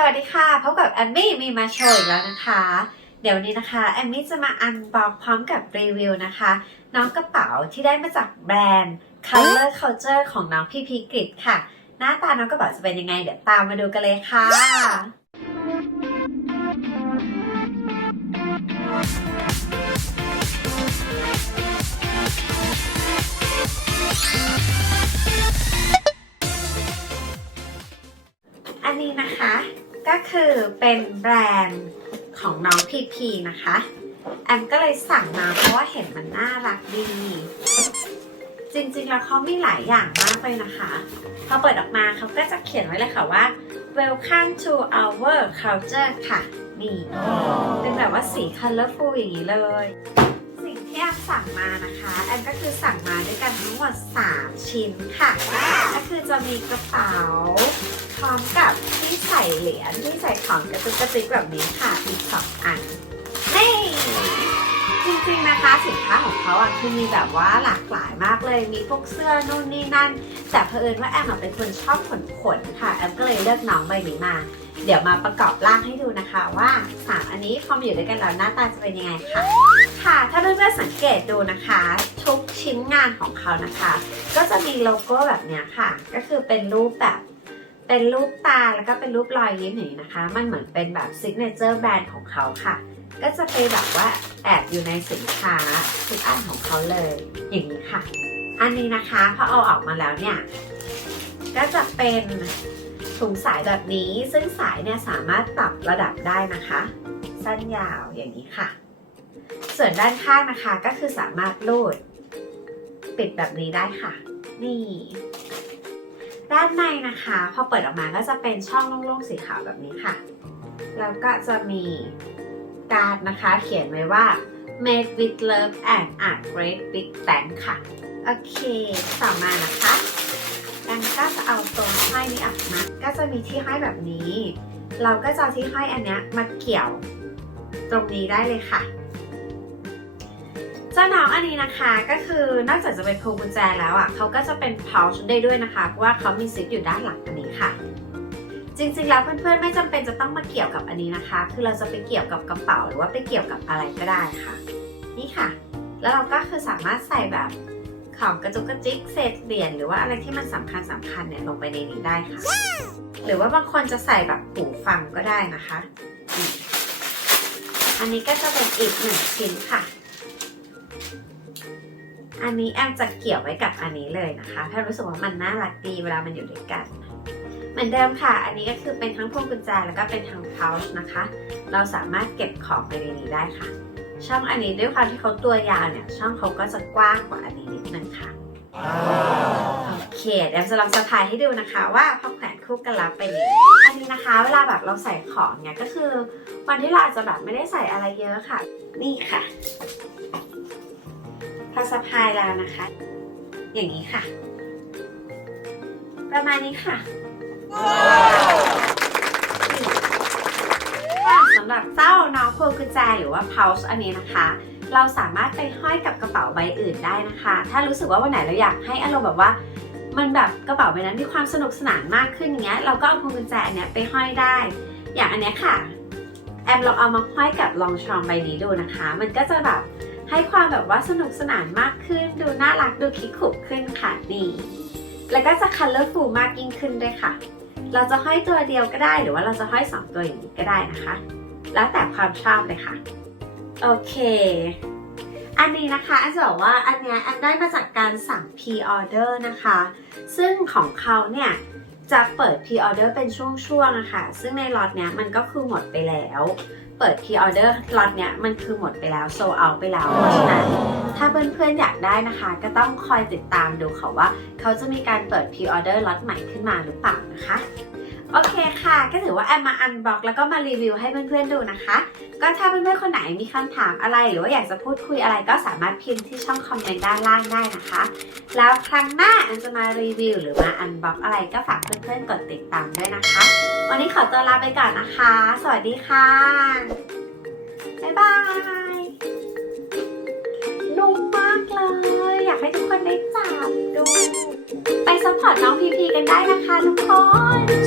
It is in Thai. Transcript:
สวัสดีค่ะพบกับแอมมี่มีมาโชว์อีกแล้วนะคะ เดี๋ยวนี้นะคะแอมมี่จะมาอันบอกพร้อมกับรีวิวนะคะ น้องกระเป๋าที่ได้มาจากแบรนด์ Color Culture ของน้องพี่พีกริดค่ะ หน้าตาน้องกระเป๋าจะเป็นยังไง เดี๋ยวตามมาดูกันเลยค่ะอันนี้นะคะ ก็คือเป็นแบรนด์ของน้องพีพีนะคะ แอมก็เลยสั่งมาเพราะว่าเห็นมันน่ารักดี จริงๆแล้วเขามีหลายอย่างมากเลยนะคะ พอเปิดออกมาเขาก็จะเขียนไว้เลยค่ะว่า welcome to our culture ค่ะ นี่เป็นแบบว่าสี colorful อย่างนี้เลย สิ่งที่แอมสั่งมานะคะ แอมก็คือสั่งมาด้วยกันทั้งหมด 3 ชิ้นค่ะ ก็คือจะมีกระเป๋าพร้อมก เหรียญที่ใส่ของกระตุกกระติกแบบนี้ค่ะอีก2อันนี่จริงๆนะคะสินค้าของเขาอะคือมีแบบว่าหลากหลายมากเลยมีพวกเสื้อนู่นนี่นั่น แต่เผอิญว่าแอมเป็นคนชอบขนขนๆค่ะแอมก็เลยเลือกน้องใบนี้มา เดี๋ยวมาประกอบร่างให้ดูนะคะว่าสามอันนี้พอมาอยู่ด้วยกันแล้วหน้าตาจะเป็นยังไงค่ะค่ะถ้าเพื่อนๆสังเกตดูนะคะ ทุกชิ้นงานของเขานะคะ ก็จะมีโลโก้แบบนี้ค่ะ ก็คือเป็นรูปแบบ เป็นรูปตาแล้วก็เป็นรูปรอยยิ้มอย่างนี้นะคะ มันเหมือนเป็นแบบซิกเนเจอร์แบรนด์ของเขาค่ะ ก็จะไปแบบว่าแอบอยู่ในสินค้าทุกอันของเขาเลยอย่างนี้ค่ะ อันนี้นะคะพอเอาออกมาแล้วเนี่ย ก็จะเป็นถุงสายแบบนี้ซึ่งสายเนี่ยสามารถปรับระดับได้นะคะ สั้นยาวอย่างนี้ค่ะ ส่วนด้านข้างนะคะก็คือสามารถรูด ปิดแบบนี้ได้ค่ะ นี่ ด้านในนะคะ พอเปิดออกมาก็จะเป็นช่องโล่งๆสีขาวแบบนี้ค่ะ แล้วก็จะมีการ์ดนะคะ เขียนไว้ว่า made with love and a great big thank ค่ะ โอเคต่อมานะคะดังก็จะเอาตัวห้อยนี้ออกมา ก็จะมีที่ห้อยแบบนี้ เราก็จะเอาที่ห้อยอันเนี้ยมาเกี่ยวตรงนี้ได้เลยค่ะเจ้าน้องอันนี้นะคะก็คือนอกจากจะเป็นพวงกุญแจแล้วอะเขาก็จะเป็น pouch ได้ด้วยนะคะเพราะว่าเขามีซิปอยู่ด้านหลังอันนี้ค่ะ จริงๆแล้วเพื่อนๆไม่จำเป็นจะต้องมาเกี่ยวกับอันนี้นะคะ คือเราจะไปเกี่ยวกับกระเป๋าหรือว่าไปเกี่ยวกับอะไรก็ได้ค่ะ นี่ค่ะ แล้วเราก็คือสามารถใส่แบบของกระจุกกระจิกเศษเหรียญหรือว่าอะไรที่มันสำคัญสำคัญเนี่ยลงไปในนี้ได้ค่ะ หรือว่าบางคนจะใส่แบบหูฟังก็ได้นะคะ อันนี้ก็จะเป็นอีกหนึ่งชิ้นค่ะ อันนี้แอมจะเกี่ยวไว้กับอันนี้เลยนะคะถ้ารู้สึกว่ามันน่ารักดีเวลามันอยู่ด้วยกัน เหมือนเดิมค่ะ อันนี้ก็คือเป็นทั้งพวงกุญแจแล้วก็เป็นทั้ง pouch นะคะ เราสามารถเก็บของไปในนี้ได้ค่ะ ช่องอันนี้ด้วยความที่เขาตัวยาวเนี่ย ช่องเขาก็จะกว้างกว่าอันนี้นิดนึงค่ะโอเคเดี๋ยวจะลองสะพายให้ดูนะคะว่าพอแขวนคู่กันแล้วเป็นยังไงอันนี้นะคะ เวลาแบบเราใส่ของเนี่ยก็คือวันที่เราอาจจะแบบไม่ได้ใส่อะไรเยอะค่ะ นี่ค่ะ อสะพายแล้วนะคะ อย่างนี้ค่ะ ประมาณนี้ค่ะสำหรับเจ้าน้องพวงกุญแจหรือว่า pouch อันนี้นะคะ เราสามารถไปห้อยกับกระเป๋าใบอื่นได้นะคะ ถ้ารู้สึกว่าวันไหนเราอยากให้อารมณ์แบบว่ามันแบบกระเป๋าใบนั้นมีความสนุกสนานมากขึ้นอย่างเงี้ยเราก็เอาพวงกุญแจอันเนี้ยไปห้อยได้ อย่างอันเนี้ยค่ะ แอมลองเอามาห้อยกับลองชองใบนี้ดูนะคะ มันก็จะแบบให้ความแบบว่าสนุกสนานมากขึ้น ดูน่ารักดูคิกคุกขึ้นค่ะนี่ แล้วก็จะ colorful มากยิ่งขึ้นด้วยค่ะ เราจะห้อยตัวเดียวก็ได้หรือว่าเราจะห้อยสองตัวอย่างนี้ก็ได้นะคะ แล้วแต่ความชอบเลยค่ะ โอเค อันนี้นะคะอันจะบอกว่าอันเนี้ยอันได้มาจากการสั่ง pre-order นะคะ ซึ่งของเขาเนี่ย จะเปิดพรีออเดอร์เป็นช่วงๆนะคะซึ่งในล็อตเนี้ยมันก็คือหมดไปแล้ว เปิดพรีออเดอร์ล็อตเนี้ยมันคือหมดไปแล้ว sold out ไปแล้วเพราะฉะนั้นถ้าเพื่อนๆอยากได้นะคะ ก็ต้องคอยติดตามดูค่ะว่า เขาจะมีการเปิดพรีออเดอร์ล็อตใหม่ขึ้นมาหรือเปล่านะคะ ก็ถือว่าแอมมาอันบล็อกแล้วก็มารีวิวให้เพื่อนๆดูนะคะ ก็ถ้าเพื่อนๆคนไหนมีคำถามอะไรหรือว่าอยากจะพูดคุยอะไรก็สามารถพิมพ์ที่ช่องคอมเมนต์ด้านล่างได้นะคะ แล้วครั้งหน้าแอมจะมารีวิว หรือมาอันบล็อกอะไรก็ฝากเพื่อนๆกดติดตามด้วยนะคะ วันนี้ขอตัวลาไปก่อนนะคะ สวัสดีค่ะ บ๊ายบายนุ่มมากเลย อยากให้ทุกคนได้จับดู ไปซัพพอร์ตน้องพีพีกันได้นะคะทุกคน